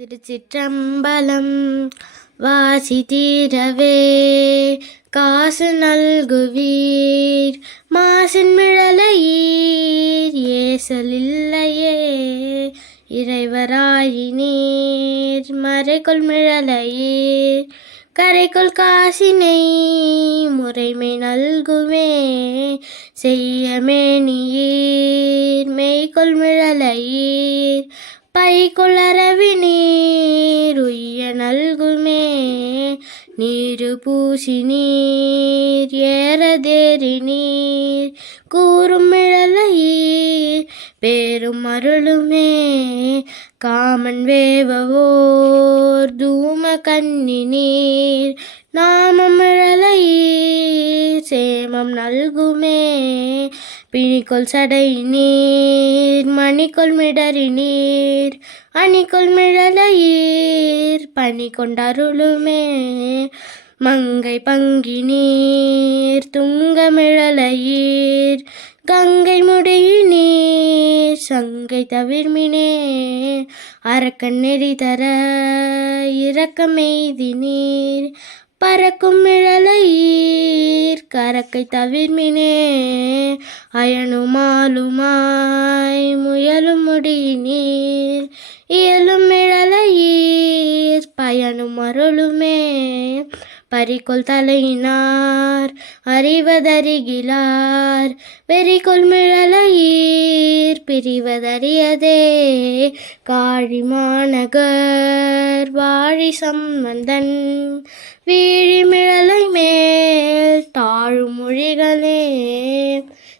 திருச்சிற்றம்பலம் வாசி தீரவே காசு நல்குவீர் மாசின் மிழலையீர் ஏசலில்லையே இறைவராயினீர் மறைக்குள் மிழலையீர் கரைக்குள் காசினை முறைமை நல்குமே. செய்யமேனியீர் மெய்க்குள் மிழலையீர் பைக்குளரவி நீர் உய்ய நல்குமே. நீரு பூசி நீர் ஏறதேறி நீர். கூறும் மிழலையீர் பேரும் அருளுமே. காமன் வேவவோர் தூம கண்ணி நீர் நாமம் மிழலையீர் சேமம் நல்குமே. பிணிக்கொள் சடை நீர் மணிக்கொள் மிடறி நீர் அணிக்கொள் மிழலையீர் பனி கொண்டருளுமே மங்கை பங்கி நீர் துங்க மிழலையீர் கங்கை முடியினீர் சங்கை தவிர்மினே அரக்கன் நெறி தர இறக்கமெய்தி நீர் பறக்கும் மிழலையீர் கரக்கை தவிர்மினே அயனுமாலுமாய் முயலும் நீர் இயலும் மிழலையீர் பயனும் அருளுமே. பறிக்கொள் தலையினார் அறிவதறிகிலார். பெரிகொள் மிழலையீர் பிரிவதறியதே. காழி மாநகர் வாழி சம்பந்தன் வீழி